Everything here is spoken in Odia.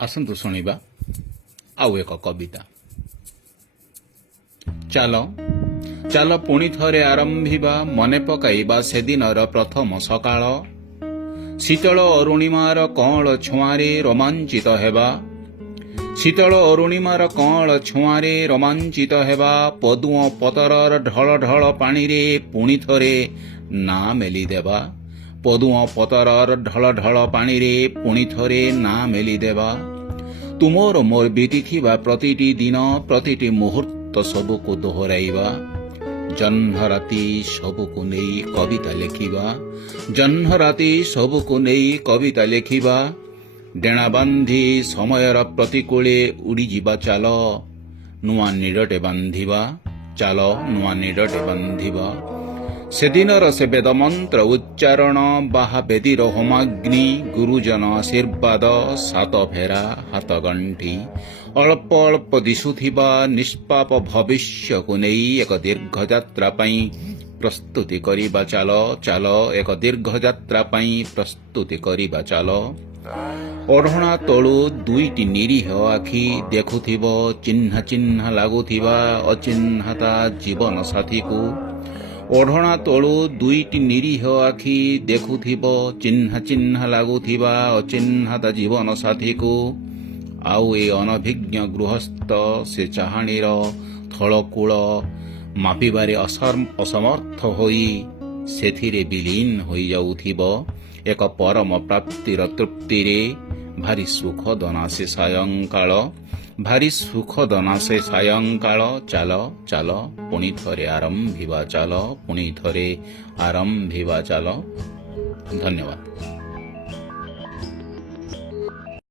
ଆସନ୍ତୁ ଶୁଣିବା ଆଉ ଏକ କବିତା। ଚାଲ ଚାଲ ପୁଣି ଥରେ ଆରମ୍ଭିବା, ମନେ ପକାଇବା ସେଦିନର ପ୍ରଥମ ସକାଳ। ଶୀତଳ ଅରୁଣିମାର କଅଁଳ ଛୁଆଁରେ ରୋମାଞ୍ଚିତ ହେବା, ଶୀତଳ ଅରୁଣିମାର କଅଁଳ ଛୁଆଁରେ ରୋମାଞ୍ଚିତ ହେବା। ପଦୁଅ ପତରର ଢଳ ଢଳ ପାଣିରେ ପୁଣି ଥରେ ନାଁ ମେଲିଦେବା, ପଦୁଅ ପତରର ଢଳ ଢଳ ପାଣିରେ ପୁଣି ଥରେ ନାଁ ମେଲିଦେବା। ତୁମର ମୋର ବିତିଥିବା ପ୍ରତିଟି ଦିନ, ପ୍ରତିଟି ମୁହୂର୍ତ୍ତ ସବୁକୁ ଦୋହରାଇବା। ଜହ୍ନ ରାତି ସବୁକୁ ନେଇ କବିତା ଲେଖିବା, ଜହ୍ନ ରାତି ସବୁକୁ ନେଇ କବିତା ଲେଖିବା। ଡେଣା ବାନ୍ଧି ସମୟର ପ୍ରତିକୂଳେ ଉଡ଼ିଯିବା, ଚାଲ ନୂଆ ନିଡ଼ଟେ ବାନ୍ଧିବା, ଚାଲ ନୂଆ ନିଡ଼ଟେ ବାନ୍ଧିବା। ସେଦିନର ସେ ବେଦମନ୍ତ୍ର ଉଚ୍ଚାରଣ, ବାହା ବେଦୀର ହୋମାଗ୍ନି, ଗୁରୁଜନ ଆଶୀର୍ବାଦ, ସାତ ଫେରା ହାତଗଣ୍ଠି। ଅଳ୍ପ ଅଳ୍ପ ଦିଶୁଥିବା ନିଷ୍ପାପ ଭବିଷ୍ୟକୁ ନେଇ ଏକ ଦୀର୍ଘ ଯାତ୍ରା ପାଇଁ ପ୍ରସ୍ତୁତି କରିବା, ଚାଲ ଚାଲ ଏକ ଦୀର୍ଘ ଯାତ୍ରା ପାଇଁ ପ୍ରସ୍ତୁତି କରିବା, ଚାଲ। ଓଢ଼ଣା ତଳୁ ଦୁଇଟି ନିରୀହ ଆଖି ଦେଖୁଥିବ ଚିହ୍ନା ଚିହ୍ନା ଲାଗୁଥିବା ଅଚିହ୍ନାତା ଜୀବନ ସାଥୀକୁ। ଓଢ଼ଣା ତଳୁ ଦୁଇଟି ନିରୀହ ଆଖି ଦେଖୁଥିବ ଚିହ୍ନା ଚିହ୍ନା ଲାଗୁଥିବା ଅଚିହ୍ନାତା ଜୀବନ ସାଥୀକୁ। ଆଉ ଏ ଅନଭିଜ୍ଞ ଗୃହସ୍ଥ ସେ ଚାହାଣୀର ଥଳକୂଳ ମାପିବାରେ ଅସମର୍ଥ ହୋଇ ସେଥିରେ ବିଲୀନ ହୋଇଯାଉଥିବ ଏକ ପରମ ପ୍ରାପ୍ତିର ତୃପ୍ତିରେ। ଭାରି ସୁଖଦନା ସେ ସାୟଙ୍କାଳ, ଭାରି ସୁଖଦନା ସେ ସାୟଙ୍କାଳ। ଚାଲ ଚାଲ ପୁଣି ଥରେ ଆରମ୍ଭିବା, ଚାଲ ପୁଣି ଥରେ ଆରମ୍ଭିବା, ଚାଲ। ଧନ୍ୟବାଦ।